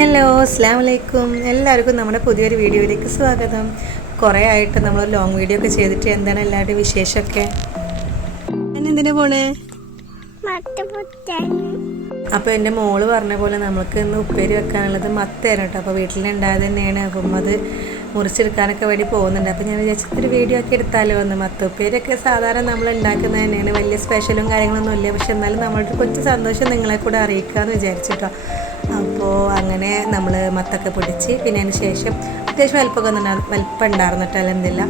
Hello അസ്സലാമു അലൈക്കും എല്ലാവർക്കും നമ്മുടെ പുതിയൊരു വീഡിയോയിലേക്ക് സ്വാഗതം. കുറേ ആയിട്ട് നമ്മൾ ലോങ് വീഡിയോ ഒക്കെ ചെയ്തിട്ട് എന്താണ് എല്ലാവരുടെയും വിശേഷമൊക്കെ? എന്തിനാ പോണേ? അപ്പോൾ എൻ്റെ മോള് പറഞ്ഞ പോലെ നമുക്ക് ഇന്ന് ഉപ്പേരി വെക്കാനുള്ളത് മത്തയാണ് കേട്ടോ. അപ്പോൾ വീട്ടിലുണ്ടായത് തന്നെയാണ്. അപ്പം അത് മുറിച്ചെടുക്കാനൊക്കെ വേണ്ടി പോകുന്നുണ്ട്. അപ്പോൾ ഞാൻ വിചാരിച്ചൊരു വീഡിയോ ഒക്കെ എടുത്താലോ ഒന്ന്. മത്ത ഉപ്പേരിയൊക്കെ സാധാരണ നമ്മൾ ഉണ്ടാക്കുന്നത് തന്നെയാണ്, വലിയ സ്പെഷ്യലും കാര്യങ്ങളൊന്നും ഇല്ല. പക്ഷെ എന്നാലും നമ്മളുടെ കുറച്ച് സന്തോഷം നിങ്ങളെ കൂടെ അറിയിക്കാമെന്ന് വിചാരിച്ചിട്ടോ. അപ്പോൾ അങ്ങനെ നമ്മൾ മത്തൊക്കെ പൊടിച്ച് പിന്നെ അതിന് ശേഷം അത്യാവശ്യം വലിപ്പം ഉണ്ടായിരുന്നിട്ട് അല്ലെന്നില്ല.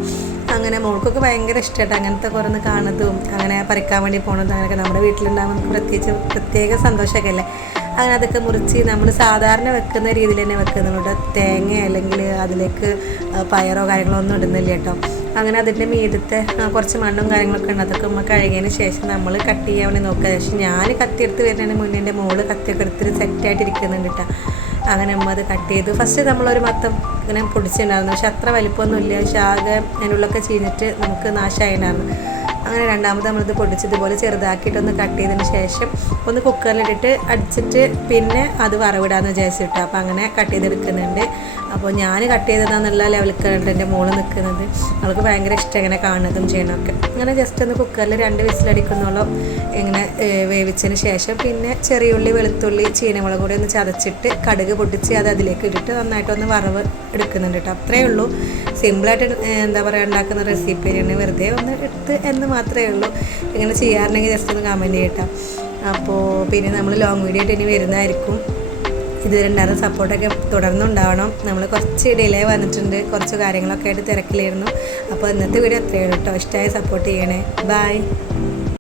അങ്ങനെ മോൾക്കൊക്കെ ഭയങ്കര ഇഷ്ടമായിട്ട് അങ്ങനത്തെ കുറേ കാണുന്നതും അങ്ങനെ പറിക്കാൻ വേണ്ടി പോകുന്നതും അങ്ങനെയൊക്കെ നമ്മുടെ വീട്ടിലുണ്ടാകുമ്പോൾ നമുക്ക് പ്രത്യേക സന്തോഷമൊക്കെ അല്ലേ. അങ്ങനെ അതൊക്കെ മുറിച്ച് നമ്മൾ സാധാരണ വെക്കുന്ന രീതിയിൽ തന്നെ വെക്കുന്നുണ്ട്. തേങ്ങ അല്ലെങ്കിൽ അതിലേക്ക് പയറോ കാര്യങ്ങളോ ഒന്നും ഇടുന്നില്ല കേട്ടോ. അങ്ങനെ അതിൻ്റെ മീദത്തെ കുറച്ച് മണ്ണും കാര്യങ്ങളൊക്കെ ഉണ്ട്. അതൊക്കെ നമ്മൾ കഴുകിയതിന് ശേഷം നമ്മൾ കട്ട് ചെയ്യാൻ വേണ്ടി നോക്കുക. പക്ഷേ ഞാൻ കത്തിയെടുത്ത് വരുന്നതിന് മുന്നേ എൻ്റെ മോള് കത്തിയൊക്കെ എടുത്തിട്ട് സെറ്റായിട്ട് ഇരിക്കുന്നുണ്ട് കേട്ടോ. അങ്ങനെ അമ്മ അത് കട്ട് ചെയ്തു. ഫസ്റ്റ് നമ്മളൊരു മത്തം ഇങ്ങനെ പൊടിച്ചിട്ടുണ്ടായിരുന്നു, പക്ഷെ അത്ര വലിപ്പമൊന്നുമില്ല. പക്ഷെ ആകെ അതിനുള്ളൊക്കെ ചെയ്തിട്ട് നമുക്ക് നാശമായിട്ടുണ്ടായിരുന്നു. അങ്ങനെ രണ്ടാമത് നമ്മളിത് പൊടിച്ചതുപോലെ ചെറുതാക്കിയിട്ടൊന്ന് കട്ട് ചെയ്തതിന് ശേഷം ഒന്ന് കുക്കറിലിട്ടിട്ട് അടിച്ചിട്ട് പിന്നെ അത് വറവിടാമെന്ന് വിചാരിച്ചിട്ടോ. അപ്പോൾ അങ്ങനെ കട്ട് ചെയ്തെടുക്കുന്നുണ്ട്. അപ്പോൾ ഞാൻ കട്ട് ചെയ്തതാന്നുള്ള ലെവലിലാണ് എൻ്റെ മോള് നിൽക്കുന്നത്. അവൾക്ക് ഭയങ്കര ഇഷ്ടം ഇങ്ങനെ കാണുന്നതും ചെയ്യണമൊക്കെ. അങ്ങനെ ജസ്റ്റ് ഒന്ന് കുക്കറിൽ 2 വിസിലടിക്കുന്നോളം ഇങ്ങനെ വേവിച്ചതിന് ശേഷം പിന്നെ ചെറിയുള്ളി, വെളുത്തുള്ളി, ചീനമുളക് കൂടി ഒന്ന് ചതച്ചിട്ട് കടുക് പൊട്ടിച്ച് അത് അതിലേക്ക് ഇട്ടിട്ട് നന്നായിട്ടൊന്ന് വറവ് എടുക്കുന്നുണ്ട് കേട്ടോ. അത്രയേ ഉള്ളൂ. സിമ്പിളായിട്ട് എന്താ പറയുക ഉണ്ടാക്കുന്ന റെസിപ്പിയാണ്. വെറുതെ ഒന്ന് എടുത്ത് എന്ന് മാത്രമേ ഉള്ളൂ. ഇങ്ങനെ ചെയ്യാറുണ്ടെങ്കിൽ ജസ്റ്റ് ഒന്ന് കമൻറ്റ് ചെയ്യട്ടോ. അപ്പോൾ പിന്നെ നമ്മൾ ലോങ് വീഡിയോ ആയിട്ട് ഇനി വരുന്നതായിരിക്കും. ഇതുവരെ ഉണ്ടായിരുന്ന സപ്പോർട്ടൊക്കെ തുടർന്നുണ്ടാവണം. നമ്മൾ കുറച്ച് ഡിലേ വന്നിട്ടുണ്ട്, കുറച്ച് കാര്യങ്ങളൊക്കെ ആയിട്ട് തിരക്കിലായിരുന്നു. അപ്പോൾ ഇന്നത്തെ വീഡിയോ അത്രയേ ഉള്ളൂ കേട്ടോ. ഇഷ്ടമായി സപ്പോർട്ട് ചെയ്യണേ. ബൈ.